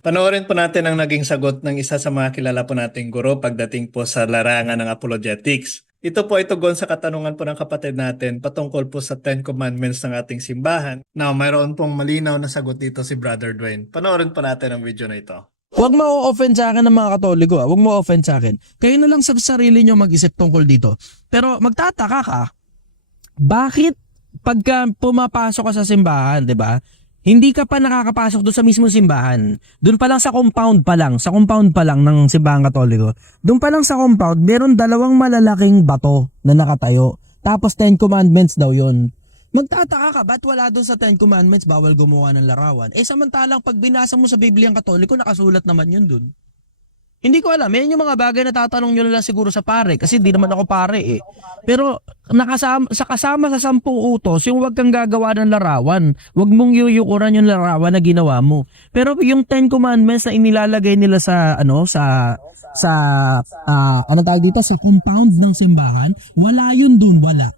Panoorin po natin ang naging sagot ng isa sa mga kilala po nating guro pagdating po sa larangan ng apologetics. Ito po ay tugon sa katanungan po ng kapatid natin patungkol po sa Ten Commandments ng ating simbahan. Now, mayroon pong malinaw na sagot dito si Brother Dwayne. Panoorin po natin ang video na ito. Huwag ma-offend sa akin ng mga Katoliko. Huwag ma-offend sa akin. Kayo na lang sa sarili nyo mag-isip tungkol dito. Pero magtataka ka, bakit pagka pumapasok ka sa simbahan, 'di ba? Hindi ka pa nakakapasok doon sa mismo simbahan. Doon pa lang sa compound pa lang ng simbahan Katoliko. Doon pa lang sa compound, meron dalawang malalaking bato na nakatayo. Tapos 10 commandments daw 'yon. Magtataka ka, ba't wala doon sa 10 commandments bawal gumawa ng larawan? Samantalang pag binasa mo sa Bibliang Katoliko, nakasulat naman 'yun doon. Hindi ko alam, yan yung mga bagay na tatanong nyo lang siguro sa pare kasi di naman ako pare eh. Pero kasama sa 10 utos, yung huwag kang gagawa ng larawan, huwag mong yuyukuran yung larawan na ginawa mo. Pero yung 10 commandments na inilalagay nila sa anong tawag dito, sa compound ng simbahan, wala yun dun, wala.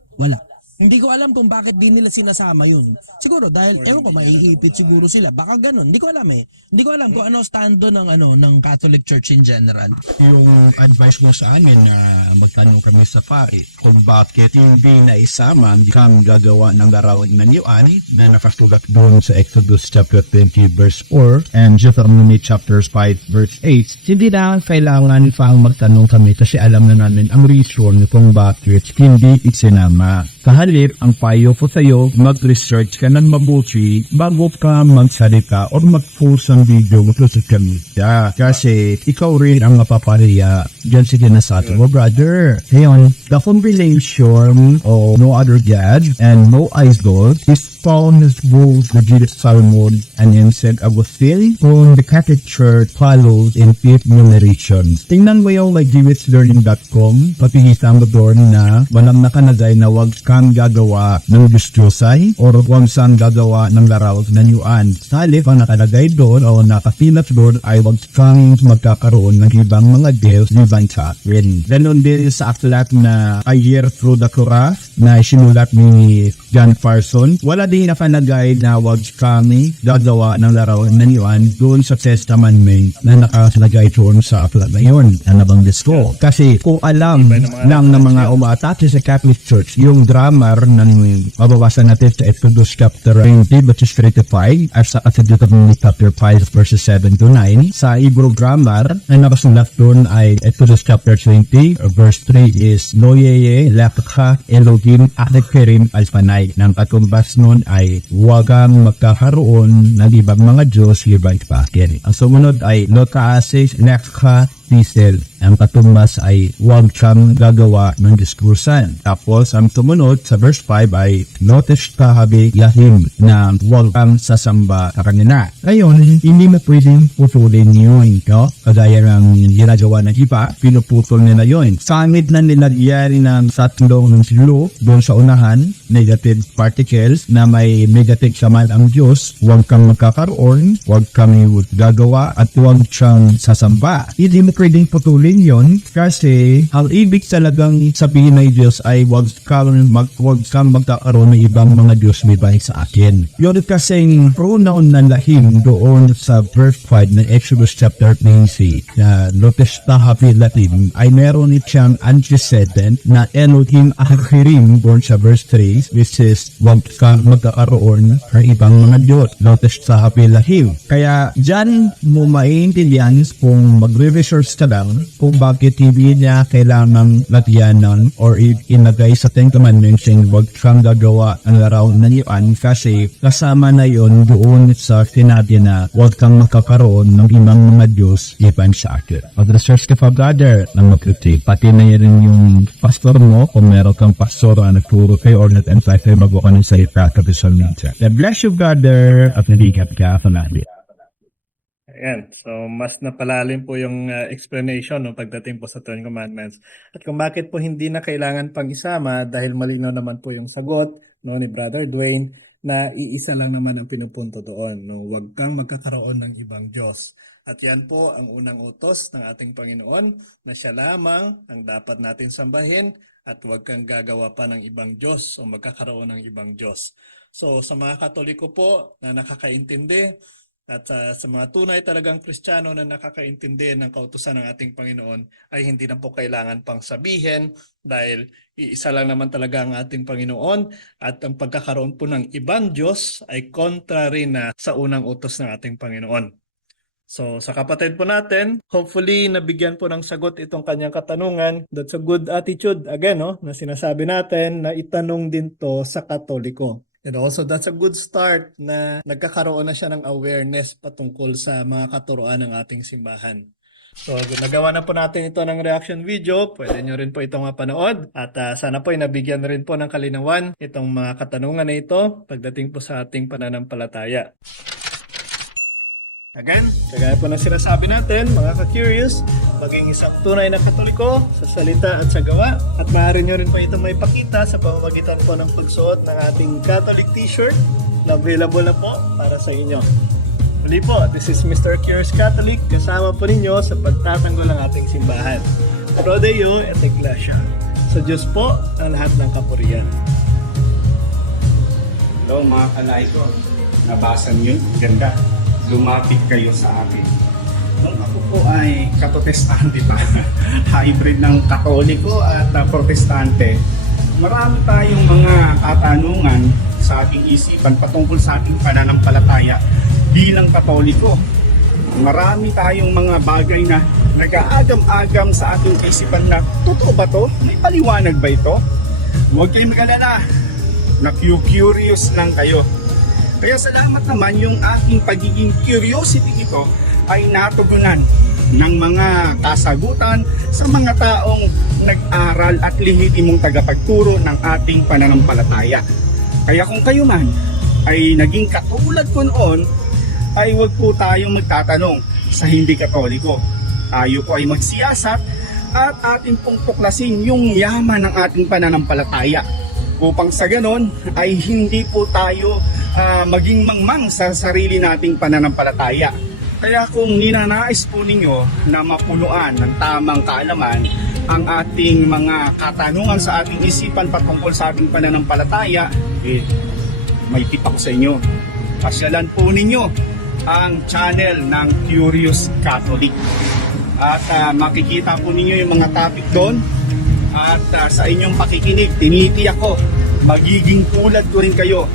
Hindi ko alam kung bakit di nila sinasama yun. Siguro dahil ewan ko, maiipit siguro sila. Baka ganun. Hindi ko alam eh. Hindi ko alam kung ano stando ng Catholic Church in general. Yung advice mo sa amin na magtanong kami sa pare kung bakit hindi naisama kang gagawa ng larawan ng Yuan na nakasulat doon sa Exodus chapter 20 verse 4 and Deuteronomy chapters 5 verse 8. Hindi na kailangan pang magtanong kami kasi alam na namin ang reason kung bakit hindi isinama. Kahalip, ang payo ko sa iyo, mag-research ka ng mabuti bago ka magsalita o mag-post ng video mo sa social media. Kasi ikaw rin ang mapapalaya dyan sa ginasato mo, brother. Ngayon, the combination of no other God and no idol is found as both the Jesus Solomon and in St. Augustine whom the Catholic Church follows in fifth generation. Tingnan mo yung like jewislearning.com, papihita mo doon na walang nakalagay na wag kang gagawa ng Diyos-Diyosay or wag kang gagawa ng larawan ng Yuan. Salip, ang nakalagay doon o nakapilat doon ay wag kang magkakaroon ng ibang mga Diyos ibang sa akin. Ganon din sa aklat na A Year Through the Cross na sinulat ni John Parson. Wala din nakalagay na wag kami gagawa ng larawan ng Yuan doon sa Testament na nakalagay doon sa aklat na yun. Ano bang disco? Kasi kung alam lang ng mga umatake sa Catholic Church yung grammar ng mababasan natin sa Exodus chapter 20 verses 35 at sa Deuteronomy chapter 5 verses 7 to 9, sa Hebrew grammar na nakasulat doon ay Exodus chapter 20 verse 3 is Loyeye Lekha Elohim Akerim Alpanay. Nang katumbas nun ay huwag kang magkakaroon ng ibang mga Diyos ibang sa akin. Ang sumunod ay Lokaase Lekha Tisel. Ang katumbas ay huwag kang gagawa ng diskursan. Tapos ang tumunod sa verse 5 ay notice kahabi yahim na huwag kang sasamba sa kanina. Ngayon, hindi na pwedeng putulin yun. No? Kagaya ng ginagawa ng iba, pinuputol nila yun. Sangit na nilagyan ng tatlong ng silo doon sa unahan, negative particles na may negative samal ang Diyos, huwag kang magkakaroon, huwag kang gagawa at huwag kang sasamba. Hindi mo pwedeng putulin yon kasi ang ibig talagang sabihin ng Diyos ay huwag kang magkakaroon ng ibang mga Diyos may bahay sa akin. Yun kasing pronoun ng lahim doon sa verse 5 ng Exodus chapter 20 na notice na happy Latin ay meron siyang antecedent na Elohim Akerim doon sa verse 3 which is huwag kang magkakaroon ng ibang mga Diyos. Notice sa happy lahim. Kaya dyan mo maintindihan kung magre-research ka lang kung bakit hindi niya kailangang lagyanan or inagay sa Ten Commandments yung huwag kang gagawa ang larawan ng Yuan kasi kasama na yon doon sa sinabi na huwag kang makakaroon ng ibang mga Diyos ibang sa akin. Mag-research ka pa, brother, ng makuti. Pati na rin yung pastor mo kung meron kang pastor na nagturo kayo or nag-insight kayo bago ka ng salita ka sa media. God bless you, brother, at naligat ka sa natin. Ayan. So, mas napalalim po yung explanation no, pagdating po sa Ten Commandments. At kung bakit po hindi na kailangan pang isama dahil malinaw naman po yung sagot no, ni Brother Dwayne na iisa lang naman ang pinupunto doon. No? Huwag kang magkakaroon ng ibang Diyos. At yan po ang unang utos ng ating Panginoon na siya lamang ang dapat natin sambahin at huwag kang gagawa pa ng ibang Diyos o magkakaroon ng ibang Diyos. So, sa mga Katoliko po na nakakaintindi, At sa mga tunay talagang Kristiyano na nakakaintindi ng kautusan ng ating Panginoon ay hindi na po kailangan pang sabihin dahil iisa lang naman talaga ang ating Panginoon at ang pagkakaroon po ng ibang Diyos ay contrary na sa unang utos ng ating Panginoon. So sa kapatid po natin, hopefully nabigyan po ng sagot itong kanyang katanungan. That's a good attitude again, no, na sinasabi natin na itanong din to sa Katoliko. And also that's a good start na nagkakaroon na siya ng awareness patungkol sa mga katuruan ng ating simbahan. So nagawa na po natin ito ng reaction video, pwede nyo rin po itong mapanood at sana po ay nabigyan rin po ng kalinawan itong mga katanungan na ito pagdating po sa ating pananampalataya. Again, kagaya po na sinasabi natin, mga ka-curious, maging isang tunay na Katoliko sa salita at sa gawa. At maaari nyo rin po ito may pakita sa pamamagitan po ng pagsuot ng ating Catholic t-shirt na available na po para sa inyo. Muli po, this is Mr. Curious Catholic, kasama po ninyo sa pagtatanggol ng ating simbahan. Pro Deo et Iglesia. Sa Diyos po ang lahat ng kapurihan. Hello mga kalaiko, nabasa niyo, ganda. Lumapit kayo sa akin. Nung ako po ay katotestante pa, hybrid ng Katoliko at Protestante, marami tayong mga katanungan sa ating isipan patungkol sa ating pananampalataya bilang Katoliko. Marami tayong mga bagay na nag-aagam-agam sa ating isipan na totoo ba to? May paliwanag ba ito? Huwag kayong mag-alala, na-curious lang kayo. Kaya salamat naman yung aking pagiging curiosity ito ay natugunan ng mga kasagutan sa mga taong nag-aral at lehitimong tagapagturo ng ating pananampalataya. Kaya kung kayo man ay naging katulad ko noon, ay huwag po tayong magtatanong sa hindi Katoliko. Tayo po ay magsiyasat at ating pong tuklasin yung yaman ng ating pananampalataya. Upang sa ganon ay hindi po tayo maging mangmang sa sarili nating pananampalataya. Kaya kung ninanais po ninyo na mapunuan ng tamang kaalaman ang ating mga katanungan sa ating isipan patungkol sa ating pananampalataya, may tip ako sa inyo. Pasyalan po ninyo ang channel ng Curious Catholic. At makikita po ninyo yung mga topic doon. At sa inyong pakikinig, tinitiyak ko, magiging tulad ko rin kayo.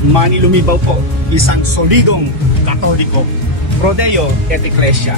Manny Lumibaw po, isang solidong Katoliko. Pro Deo et Iglesia.